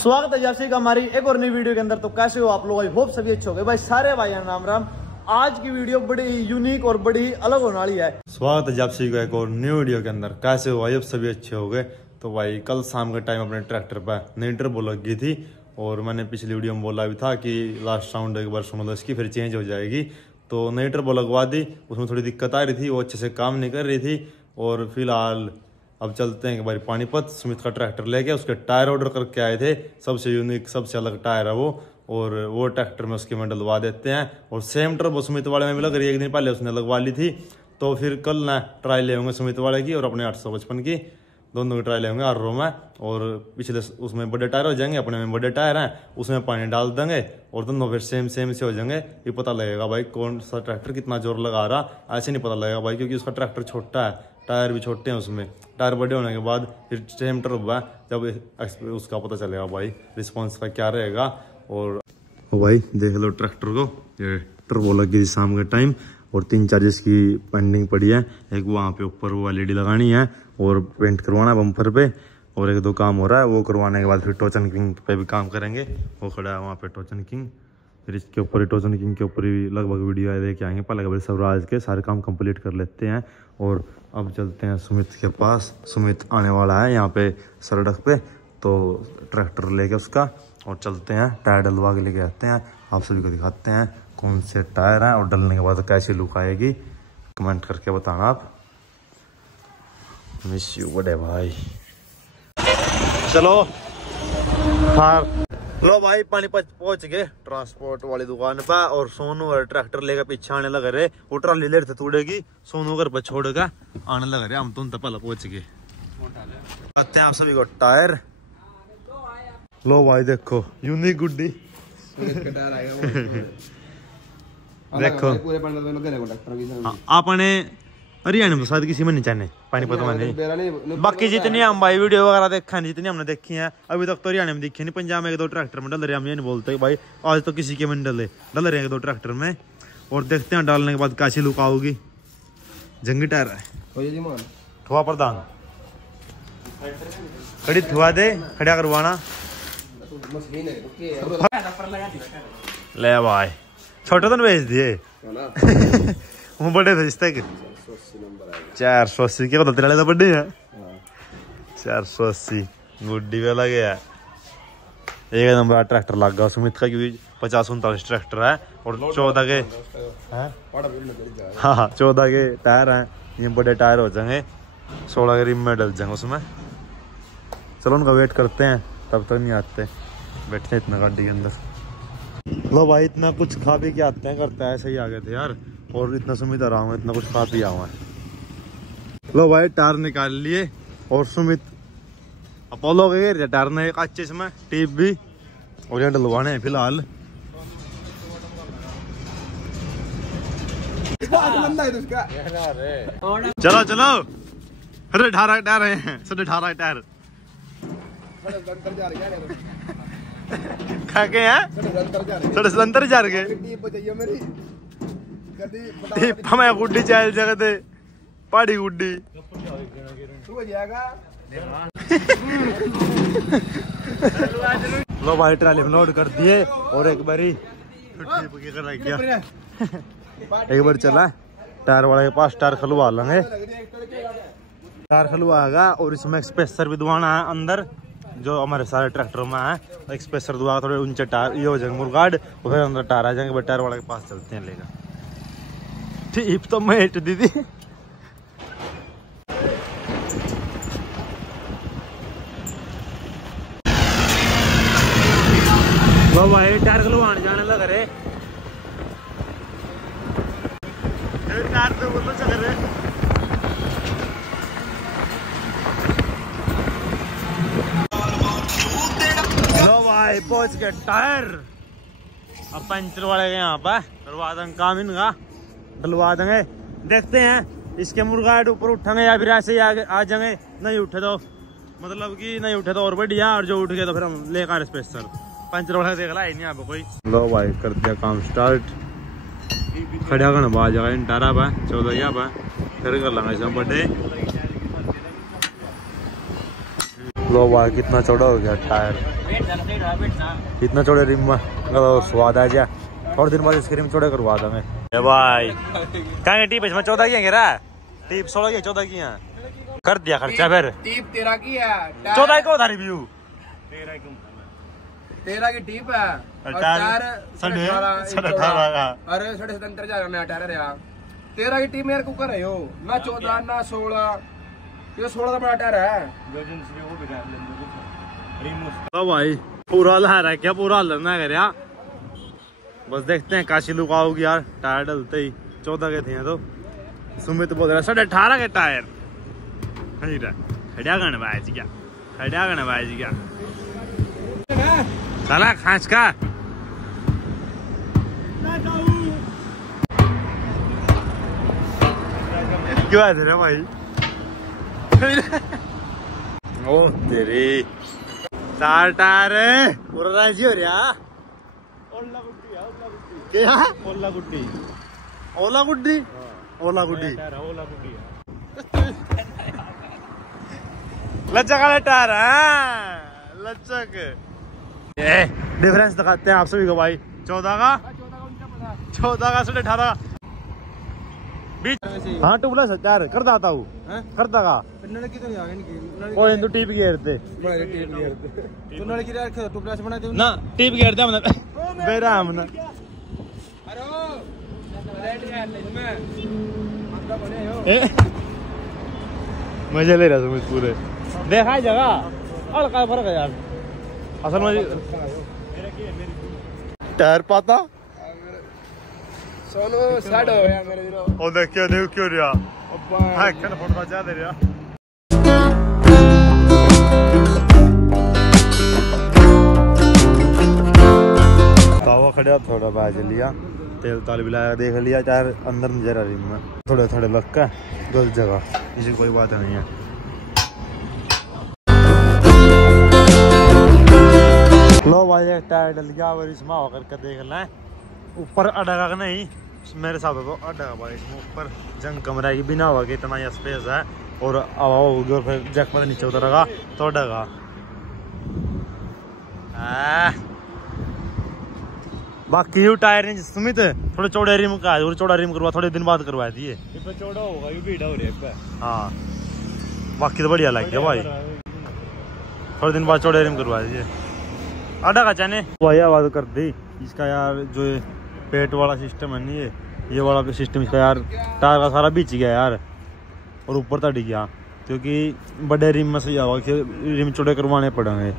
स्वागत है जैसे का हमारी एक और नई वीडियो के अंदर। तो कैसे हो आप लोग? आई होप सभी अच्छे हो गए भाई। सारे भाई राम राम। आज की वीडियो बड़ी यूनिक और बड़ी ही अलग होने वाली है। स्वागत है जब का एक और न्यू वीडियो के अंदर। कैसे हो भाई? अब सभी अच्छे हो गए। तो भाई कल शाम के टाइम अपने ट्रैक्टर पर नई टर्बो लग गई थी और मैंने पिछली वीडियो में बोला भी था कि लास्ट राउंड एक बार सुन लो इसकी, फिर चेंज हो जाएगी। तो नई टर्बो लगवा दी, उसमें थोड़ी दिक्कत आ रही थी, वो अच्छे से काम नहीं कर रही थी। और फिलहाल अब चलते हैं एक बार पानीपत। सुमित का ट्रैक्टर लेके उसके टायर ऑर्डर करके आए थे, सबसे यूनिक सबसे अलग टायर है वो, और वो ट्रैक्टर में उसके में डलवा देते हैं। और सेम टर्बो सुमित वाले में भी लग रही है, एक दिन पहले उसने लगवा ली थी। तो फिर कल ना ट्राई ले होंगे सुमित वाले की और अपने 855 की, दोनों की ट्राई ले होंगे आर में। और पिछले उसमें बड़े टायर हो जाएंगे, अपने में बड़े टायर हैं, उसमें पानी डाल देंगे और दोनों फिर सेम से हो जाएंगे। ये पता लगेगा भाई कौन सा ट्रैक्टर कितना जोर लगा रहा, ऐसे नहीं पता लगेगा भाई, क्योंकि उसका ट्रैक्टर छोटा है, टायर भी छोटे हैं उसमें। टायर बड़े होने के बाद फिर सेम टर्बो है, जब उसका पता चलेगा भाई रिस्पॉन्स का क्या रहेगा। और भाई देख लो ट्रैक्टर को, ये टर्बो लग गई शाम के टाइम और 3-4 जिसकी पेंडिंग पड़ी है। एक वहाँ पे ऊपर वो LED लगानी है और पेंट करवाना है बम्पर पे, और 1-2 काम हो रहा है, वो करवाने के बाद फिर टोचन किंग पे भी काम करेंगे। वो खड़ा है वहाँ पे टोचन किंग, फिर इसके ऊपर ही टोचन किंग के ऊपर ही लगभग वीडियो आए देखे आएंगे। पहले सब राज के सारे काम कंप्लीट कर लेते हैं। और अब चलते हैं सुमित के पास। सुमित आने वाला है यहाँ पे सड़क पे, तो ट्रैक्टर लेके उसका और चलते हैं, टायर डलवा के लेके आते हैं। आप सभी को दिखाते हैं कौन से टायर हैं और डलने के बाद कैसी लुक आएगी, कमेंट करके बताना आप। मिस यू बड़े भाई। चलो थार लो भाई, पानीपत पहुंच गए ट्रांसपोर्ट वाली दुकान पर। और सोनू और ट्रैक्टर लेकर पीछे आने लग रहे, वो ट्राली ले रहे थे तोड़ेगी, सोनू घर पर छोड़कर आने लग रहे। हम तो उन तक पहले पहुंच गए। आते हैं आप सभी को टायर। लो भाई देखो यूनिक गुड्डी देखो आपने हरियाणा में शायद किसी में नहीं चाहने, पानीपत में नहीं। बाकी जितनी हम भाई वीडियो वगैरह देखा नहीं, जितनी हमने देखी हैं अभी तक तो हरियाणा में दिखे नहीं। पंजाब में 1-2 ट्रैक्टर में डल रहे, हम ये नहीं बोलते भाई आज तो किसी के में डल रहे हैं 1-2 ट्रैक्टर में। और देखते हैं डालने के बाद कैसी लुक आओगी। जंगी टायर है, ठुआ प्रधान खड़ी ठुआ दे, खड़ा करवाना ले भाई। छोटे तो भेज दिए वो बड़े थे जिसते 480 के बता तो बड़े है 480 गुड्डी वाला गया। एक नंबर ट्रैक्टर लग गया सुमित का, क्योंकि 50-39 ट्रैक्टर है और 14 के हाँ 14 के टायर हैं। ये बड़े टायर हो जाएंगे, 16 के रिम में डल जाएंगे उसमें। चलो उनका वेट करते हैं, तब तक नहीं आते बैठते इतना गाड़ी के अंदर। लो भाई इतना कुछ खा पी के आते हैं, करते हैं ऐसे ही आ गए थे यार। और इतना सुमित आ रहा हूँ, इतना कुछ खा पी आऊँ। लो भाई टायर निकाल लिए और सुमित अपोलो के टायर ने एक अच्छे इसमें टीप भी और यहाँ डलवाने हैं फिलहाल। चलो चलो, अरे 18 टायर हैं, 18 टायर खाके हैं 70 के हमें गुड्डी चाल जगह पहाड़ी गुड्डी लो भाई ट्राली में लोड कर दिए और एक बारी एक बार चला टायर वाले के पास, टायर खलवा लेंगे। टायर खलवाएगा और इसमें एक्सप्रेसर भी दुआना है अंदर, जो हमारे सारे ट्रैक्टरों में है। एक्सप्रेसर दुआ थोड़े ऊंचे टायर ये हो जाएंगे मुर्गाड, और फिर अंदर टायर आ जाएंगे। टायर वाले के पास चलते हैं लेगा। ठीक तो मैं हिट दीदी भाई टायर खलवाने जाने लग रहे, टायर तो बोलो चल रहे। लो भाई पहुंच गए टायर। अब पंचर वाले के यहाँ पर करवा देंगे काम इनका, डलवा देंगे। देखते हैं इसके मुर्गा ऊपर उठेंगे या फिर ऐसे ही आगे आ जाएंगे। नहीं उठे तो मतलब कि नहीं उठे तो और बढ़िया, और जो उठ गए तो फिर हम लेकर स्पेशल पंचर वाला देख रहा है नहीं यहाँ पे कोई। लो भाई कर दिया काम स्टार्ट, खड़ा करना बाहर जगह इन 18 पे 14 यहाँ पे फिर कर लेंगे इसमें बर्थडे। लो भाई कितना चौड़ा हो गया टायर, इतना चौड़े रिम में स्वाद आ जाए। थोड़े दिन बाद इसके रिम चौड़े करवा देंगे भाई। कहेंगे टीप इसमें 14 की है, टीप 16 की 14 की है, कर दिया खर्चा। फिर टीप 13 की है, 14 को था रिव्यू, 13 की टीप है और टायर 18 अरे 17.5 नया टायर है। 13 की टीप मेरे कुकर है, ना 14 ना 16, ये 16 का बड़ा टायर है। तो भाई पूरा लहर है क्या, पूरा लड़ना कर यार। बस देखते हैं काशी लुक आओगी यार। टायर डलते ही 14 के थे तो सुमित बोल रहा 18.5 के टायर खड़ा करने बाज क्या, खड़ा करने बाज क्या साला खांच का। क्यों आ रहे भाई ओ तेरी चार टायर पूरा राजी हो रहा। क्या ओला गुड्डी, ओला गुड्डी, ओला गुड्डी लचक वाला टायर है, लचक। डिफरेंस दिखाते हैं आप सभी को भाई। 14 का 18 बीच। हाँ टूबलेस टायर कर दाता हूँ, कर दागा कोई हिंदू टीप घेरते ना, टीप घेरते हमने बेरा हमने। मजे ले रहा सुमित पूरे, देखा है जगह और क्या फर्क है यार असल में। टायर पाता सोनू सेट हो गया मेरे वीरो। ओ देख क्यों रहा हां क्या फोटो बचा दे रहा। तावा खड़ा थोड़ा बाज लिया, तेल ताल मिलाया, देख लिया टायर अंदर नजर आ रही में थोड़े थोड़े लग का गलत जगह, इसी कोई बात नहीं है। लो भाई एक टायर डल गया और इसमें होकर के देख लें ऊपर अड़ेगा का नहीं, मेरे साथ तो अड़ेगा भाई इसमें ऊपर जंग कमरा की बिना हवा के इतना ही स्पेस है और हवा होगी और फिर जग पर नीचे उतरेगा तो अड़ेगा। बाकी यू टायर नहीं सुमित थोड़े चौड़े रिम का है, चौड़ा रिम करवा थोड़े दिन बाद करवा दिए, चौड़ा होगा ये भी हो रहा है। हाँ बाकी तो बढ़िया लग गया भाई, थोड़े दिन बाद चौड़े रिम करवा दिए। आधा का चाने भाई आवाज कर दी इसका यार, जो पेट वाला सिस्टम है नहीं ये वाला सिस्टम इसका यार टायर का सारा बीच गया यार और ऊपर तक गया, क्योंकि बड़े रिम में से रिम चौड़े करवाने पड़ेंगे।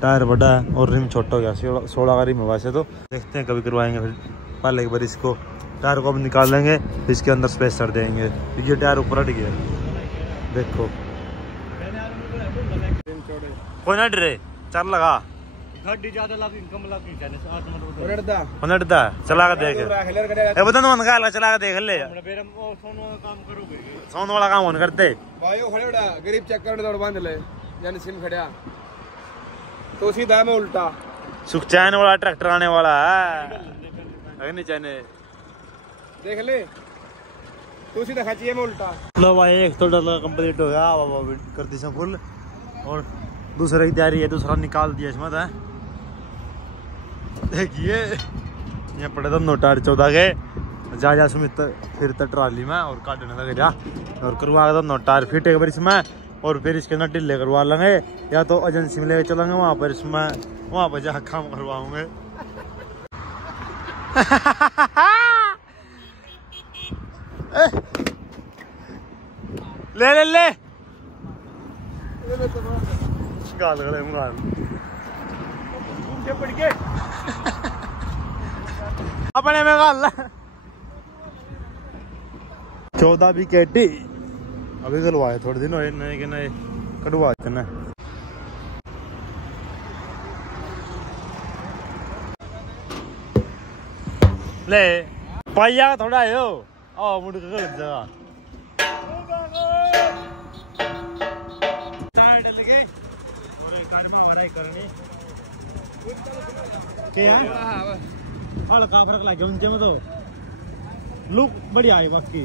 टायर बड़ा है और रिम छोटा हो गया, 16 का रिम है वैसे तो। देखते हैं कभी करवाएंगे, फिर पहले एक बार इसको टायर को अब निकाल लेंगे, इसके अंदर स्पेस कर देंगे। ये टायर ऊपर हट गया देखो, कोई ना डरे चल लगा चला कर देख चला कर देख ले सोन वाला काम होने करते गरीब चेक कर दौड़ बांध ले यानी सिम खड़ा तो सीधा में उल्टा सुख चैन वाला ट्रैक्टर आने वाला है नहीं चैने देख ले तो सीधा खचिए में उल्टा। लो भाई एक तो डॉलर कंप्लीट हो गया कर दी सब फुल और दूसरे की तैयारी है, दूसरा निकाल दिया इसमें है। देखिए ये पड़े तो नोटार 14 के जा सुमित फिर तो ट्राली में और काटने लगे जा और करवा तो नोटार फिट एक बार इसमें और फिर इसके अंदर ढीले करवा लेंगे या तो एजेंसी में लेके चलेंगे वहां पर, इसमें वहां पर जा काम करवाऊंगे। ले ले ले गाल गले पड़ के अपने में गाल 14 भी केटी अभी गलवाए थोड़े दिन हुए नए के नए कटवा देना। ले पाइया थोड़ा है आओ मुड़ के गलत जगह हल्का फर्क लग गया उनके में तो लुक बढ़िया है बाकी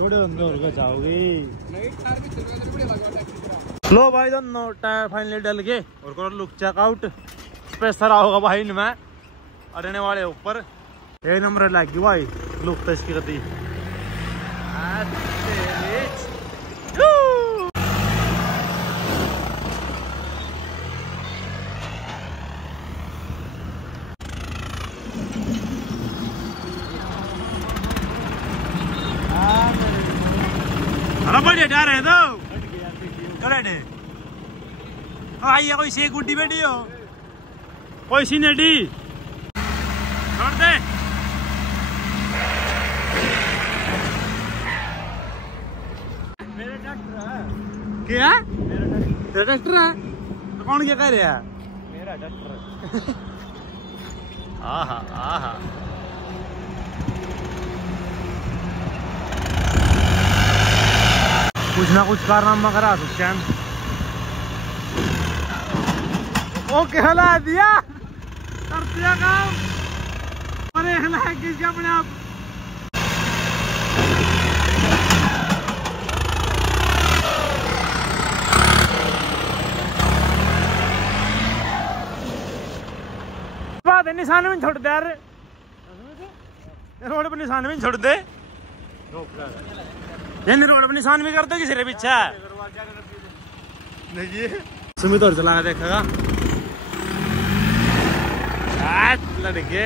थोड़े अंदर का जाओगी। नहीं टायर भी चलवा दे, बढ़िया लगा टैक्सी। लो भाई दोनों टायर फाइनली डल गए और करो लुक चेकआउट। स्पेसर होगा भाई इनमें अरने वाले ऊपर एक नंबर लगी भाई। लुक तो इसकी गति बढ़िया टायर है तो चले आइए कोई सी गुड्डी बैठी हो कोई सी नेडी छोड़ दे। मेरा ट्रैक्टर है क्या? मेरा ट्रैक्टर है तो कौन क्या कह रहा है? मेरा ट्रैक्टर आहा आहा कुछ ना कुछ कारनामा करा सकते हैं। ओ कहला दिया कर दिया काम। अरे हला किसके अपने आप बात निशान में छोड़ दे यार। रोड पर निशान में छोड़ दे। ये रोड पर निशान भी करते किसी रे पीछे देखिए। सुमित और चला देखेगा लड़के।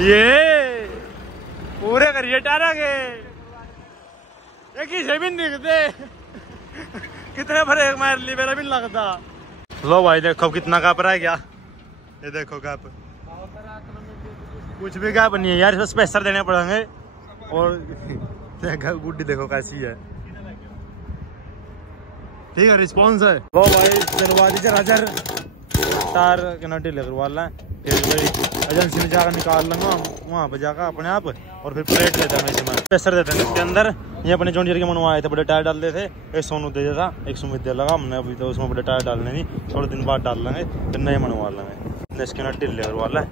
ये पूरे करिए टारा के ये किसे भी नहीं दिखते। कितने ब्रेक मार ली मेरा भी लगता। लो भाई देखो कितना गैप रह गया। ये देखो गैप कुछ भी गैप नहीं है यार। इसमें स्पेसर देने पड़ेंगे। और गुड्डी देखो कैसी है। ठीक है रिस्पॉन्स है। वो भाई चलवा दीजिए राजर टायर के नटी लगवा लें। फिर एजेंसी में जाकर निकाल लूंगा वहाँ पे जाकर अपने आप। और फिर प्लेट दे देंगे इसमें स्पेसर देते हैं इसके अंदर। ये अपने जॉन डीयर के मनवाए थे बड़े टायर डाल देते थे। एक सोनू दे देता एक सुमित दे लगा हमने। अभी तो उसमें बड़े टायर डालने नहीं थोड़े दिन बाद डाल लेंगे फिर नए मनवा लेंगे। इसके नट ढीले करवा लें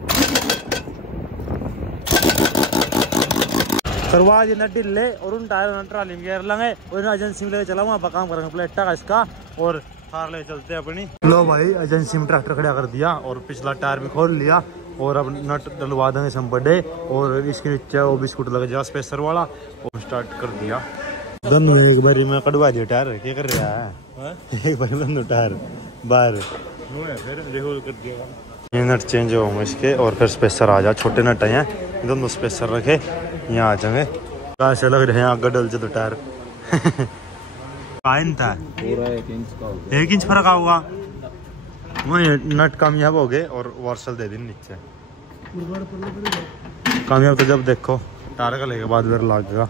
करवा ये नट ढीले और उन टायर ट्राली में घेर लेंगे और एजेंसी में लेके चला वहाँ पर काम करेंगे प्लेटा का इसका। और थार ले चलते अपनी। लो भाई एजेंसी में ट्रैक्टर खड़ा कर दिया और पिछला टायर भी खोल लिया और अब नट डलवा देंगे सब बड़े। और इसके नीचे वो बिस्कुट लग जाएगा स्पेसर वाला और स्टार्ट कर दिया। दोनों एक बारी में कटवा दिया टायर। क्या कर रहा है? एक बारी दोनों टायर बाहर फिर कर दिया। ये नट चेंज होंगे इसके और फिर स्पेसर आ जा। छोटे नट हैं दोनों स्पेसर रखे यहाँ आ जाएंगे। कैसे लग रहे हैं आगे डल जाए तो टायर काइन था पूरा 1 इंच फर्क होगा। वही नट कामयाब हो गए और वार्सल दे दी नीचे। कामयाब तो जब देखो टायर का लेके बाद फिर लगेगा।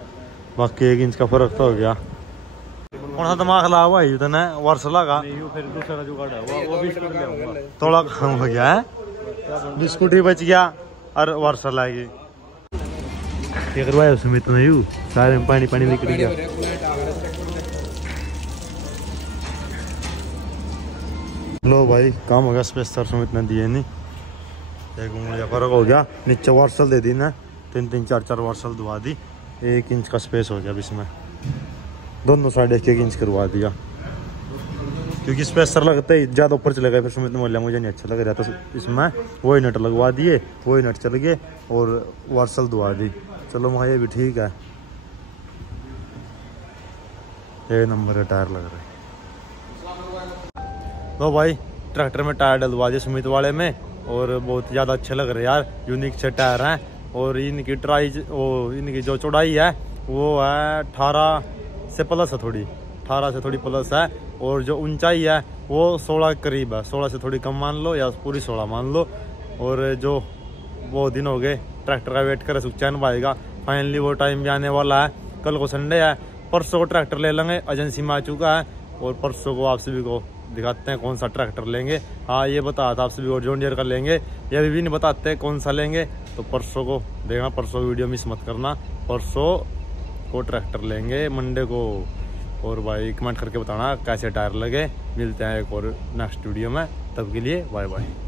बाकी 1 इंच का फर्क तो हो गया। कौन सा दिमाग लगा हुआ है इतना वार्सल लगा। फिर दूसरा जुगाड़ है वो बिस्कुट ले आऊंगा। थोड़ा कम हो गया है बिस्कुट ही बच गया और वार्सल आएगी। क्या करवाया उसमें इतना यू सारे में पानी पानी निकल गया। लो भाई काम हो गया। स्पेसर सुमित ने दिए नहीं। एक उंगलिया फर्क हो गया। नीचे वार्सल दे दी ना 3 4 वार्सल दबा दी। 1 इंच का स्पेस हो गया अब इसमें। दोनों साइड 1 इंच करवा दिया क्योंकि स्पेसर लगते ही ज़्यादा ऊपर चले गए। फिर सुमित ने बोला मुझे नहीं अच्छा लग रहा था इसमें। वही नट लगवा दिए वही नट चल गए और वार्सल दबा दी। चलो वहाँ ये भी ठीक है। एक नंबर टायर लग रहा है। तो भाई ट्रैक्टर में टायर डलवा दिए सुमित वाले में और बहुत ज़्यादा अच्छे लग रहे हैं यार। यूनिक से टायर हैं और इनकी इनकी जो चौड़ाई है वो है 18 से प्लस है। थोड़ी 18 से थोड़ी प्लस है। और जो ऊंचाई है वो 16 के करीब है। 16 से थोड़ी कम मान लो या पूरी 16 मान लो। और जो बहुत दिन हो गए ट्रैक्टर का वेट करे सुखचैन पाएगा। फाइनली वो टाइम भी आने वाला है। कल को संडे है। परसों को ट्रैक्टर ले लेंगे। एजेंसी में आ चुका है और परसों को आप सभी को दिखाते हैं कौन सा ट्रैक्टर लेंगे। हाँ ये बता था आप सभी और जॉन डीयर का लेंगे। ये अभी भी नहीं बताते कौन सा लेंगे तो परसों को देखना। परसों वीडियो मिस मत करना। परसों को ट्रैक्टर लेंगे। मंडे को और भाई कमेंट करके बताना कैसे टायर लगे। मिलते हैं एक और नेक्स्ट वीडियो में, तब के लिए बाय बाय।